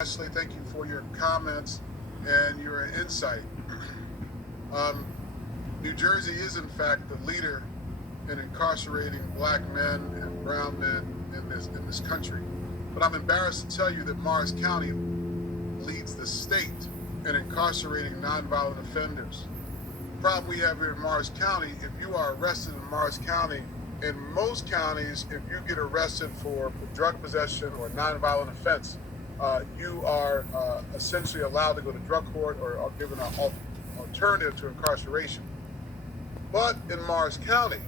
Ashley, thank you for your comments and your insight. Um, New Jersey is, in fact, the leader in incarcerating black men and brown men in this country. But I'm embarrassed to tell you that Morris County leads the state in incarcerating nonviolent offenders. The problem we have here in Morris County, if you are arrested in Morris County, in most counties, if you get arrested for drug possession or nonviolent offense, you are essentially allowed to go to drug court or are given an alternative to incarceration. But in Morris County,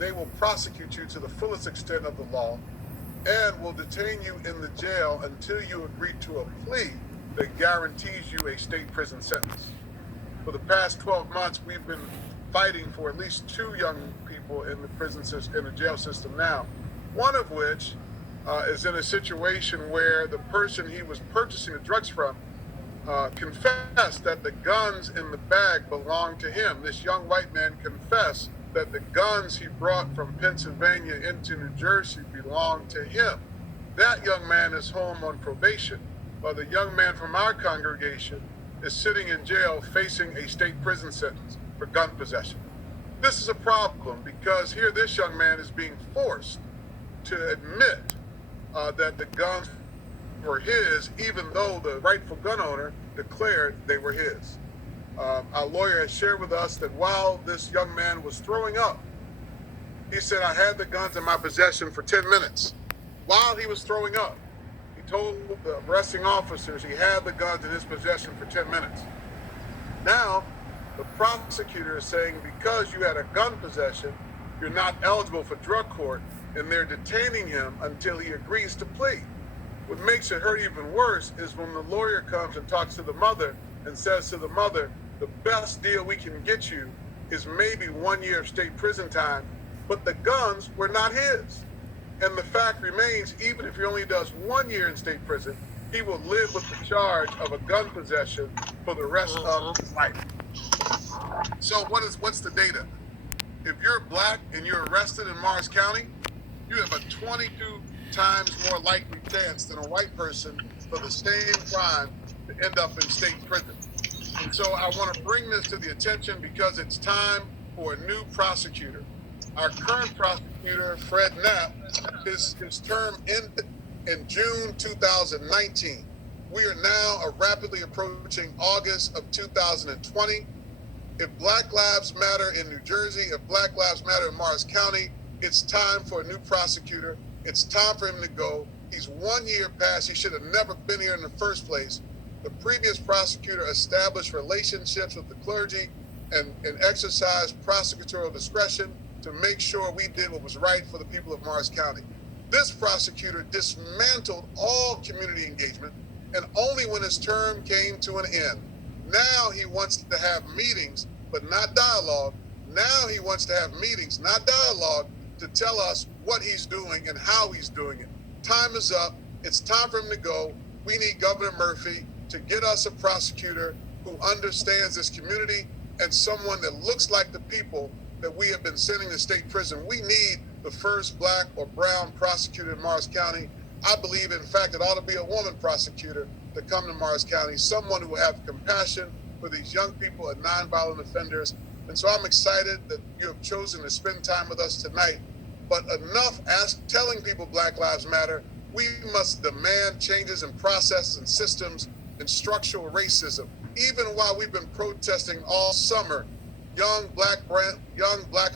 they will prosecute you to the fullest extent of the law and will detain you in the jail until you agree to a plea that guarantees you a state prison sentence. For the past 12 months, we've been fighting for at least two young people in the prison system, in the jail system now, one of which is in a situation where the person he was purchasing the drugs from confessed that the guns in the bag belonged to him. This young white man confessed that the guns he brought from Pennsylvania into New Jersey belonged to him. That young man is home on probation, while the young man from our congregation is sitting in jail facing a state prison sentence for gun possession. This is a problem because here this young man is being forced to admit that the guns were his, even though the rightful gun owner declared they were his. Our lawyer has shared with us that while this young man was throwing up, he said, "I had the guns in my possession for 10 minutes." While he was throwing up, he told the arresting officers he had the guns in his possession for 10 minutes. Now, the prosecutor is saying because you had a gun possession, you're not eligible for drug court, and they're detaining him until he agrees to plea. What makes it hurt even worse is when the lawyer comes and talks to the mother and says to the mother, the best deal we can get you is maybe 1 year of state prison time, but the guns were not his. And the fact remains, even if he only does 1 year in state prison, he will live with the charge of a gun possession for the rest of his life. So what's the data? If you're black and you're arrested in Morris County, you have a 22 times more likely chance than a white person for the same crime to end up in state prison. And so I want to bring this to the attention because it's time for a new prosecutor. Our current prosecutor, Fred Knapp, his term ended in June 2019. We are now rapidly approaching August of 2020. If Black Lives Matter in New Jersey, if Black Lives Matter in Morris County, it's time for a new prosecutor. It's time for him to go. He's 1 year past. He should have never been here in the first place. The previous prosecutor established relationships with the clergy and exercised prosecutorial discretion to make sure we did what was right for the people of Morris County. This prosecutor dismantled all community engagement, and only when his term came to an end. Now he wants to have meetings, but not dialogue. Now he wants to have meetings, not dialogue, to tell us what he's doing and how he's doing it. Time is up. It's time for him to go. We need Governor Murphy to get us a prosecutor who understands this community and someone that looks like the people that we have been sending to state prison. We need the first black or brown prosecutor in Morris County. I believe, in fact, it ought to be a woman prosecutor to come to Morris County, someone who will have compassion for these young people and nonviolent offenders. And so I'm excited that you have chosen to spend time with us tonight. But enough telling people Black Lives Matter. We must demand changes in processes and systems and structural racism. Even while we've been protesting all summer, young black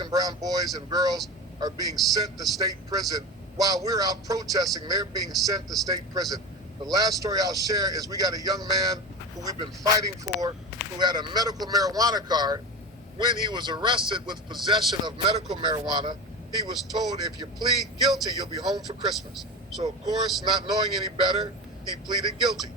and brown boys and girls are being sent to state prison. While we're out protesting, they're being sent to state prison. The last story I'll share is we got a young man who we've been fighting for, who had a medical marijuana card. When he was arrested with possession of medical marijuana, he was told, if you plead guilty, you'll be home for Christmas. So, of course, not knowing any better, he pleaded guilty.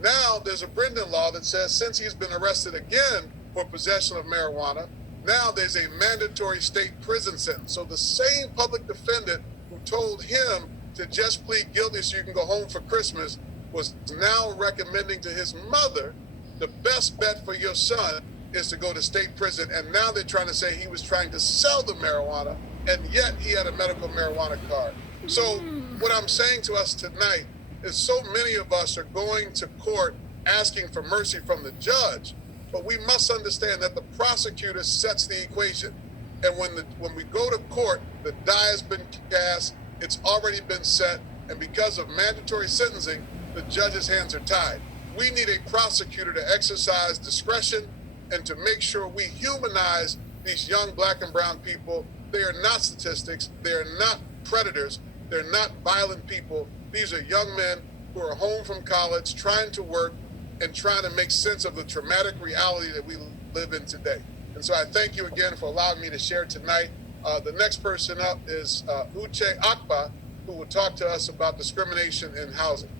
Now, there's a Brendan law that says since he's been arrested again for possession of marijuana, now there's a mandatory state prison sentence. So the same public defendant who told him to just plead guilty so you can go home for Christmas was now recommending to his mother, the best bet for your son is to go to state prison. And now they're trying to say he was trying to sell the marijuana, and yet he had a medical marijuana card. So what I'm saying to us tonight is so many of us are going to court asking for mercy from the judge, but we must understand that the prosecutor sets the equation. And when we go to court, the die has been cast, it's already been set, and because of mandatory sentencing, the judge's hands are tied. We need a prosecutor to exercise discretion and to make sure we humanize these young black and brown people. They are not statistics, they are not predators, they're not violent people. These are young men who are home from college, trying to work and trying to make sense of the traumatic reality that we live in today. And so I thank you again for allowing me to share tonight. The next person up is Uche Akpa, who will talk to us about discrimination in housing.